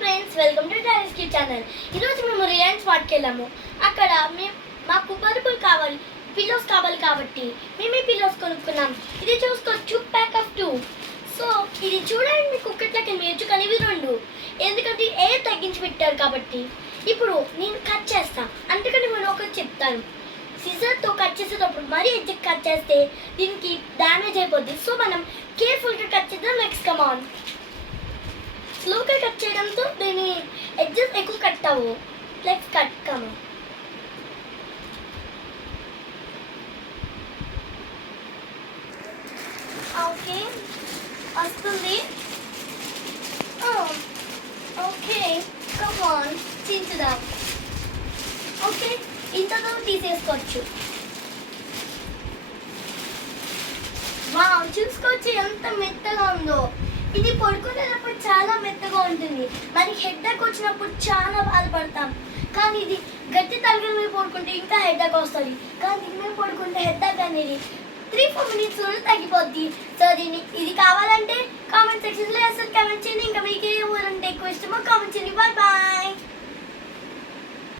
Friends, welcome to daddy's kid channel. ఈరోజు మేము Reliance మార్ట్కి వెళ్ళాము. అక్కడ మాకు పరుపులు కావాలి, పిల్లోస్ కావాలి కాబట్టి మేమే పిల్లోస్ కొనుక్కున్నాం. ఇది చూసుకోవచ్చు, ప్యాక్ ఆఫ్ 2. సో ఇది చూడండి, మీకు ఒక్కట్లకి వేయచ్చు, కానీ ఇవి 2, ఎందుకంటే తగ్గించి పెట్టారు కాబట్టి. ఇప్పుడు నేను కట్ చేస్తాను, అందుకని నేను ఒకటి చెప్తాను. సిజర్తో కట్ చేసేటప్పుడు మరీ ఎడ్జ్కి కట్ చేస్తే దీనికి డ్యామేజ్ అయిపోద్ది. సో మనం కేర్ఫుల్గా కట్ చేద్దాం. నెక్స్ట్ కమాన్, స్లోగా కట్ చేయడంతో దీని ఎడ్జెస్ ఎక్కువ కట్ అవ్వవు. Let's cut. కమాన్. ఓకే, వస్తుంది. ఓకే, కమాన్, చించుదాం. ఓకే, ఇంతతో తీసేసుకోవచ్చు. వావ్, చూసుకోవచ్చు ఎంత మెత్తగా ఉందో. ఇది పడుకునేటప్పుడు చాలా మెత్తగా ఉంటుంది. మనకి హెడ్ఏక్ వచ్చినప్పుడు చాలా బాధపడతాం. కానీ ఇది గట్టి తలగల మీద పడుకుంటే ఇంకా హెడ్ఏక్ వస్తుంది. కానీ దీని మీద పడుకుంటే హెడ్ఏక్ అనేది 3-4 మినిట్స్లో తగ్గిపోద్ది. సో ఇది కావాలంటే కామెంట్ సెక్షన్లో అసలు కామెంట్ చేయండి. ఇంకా మీకు ఏ ఊరంటే ఎక్కువ ఇష్టమో కామెంట్ చేయండి.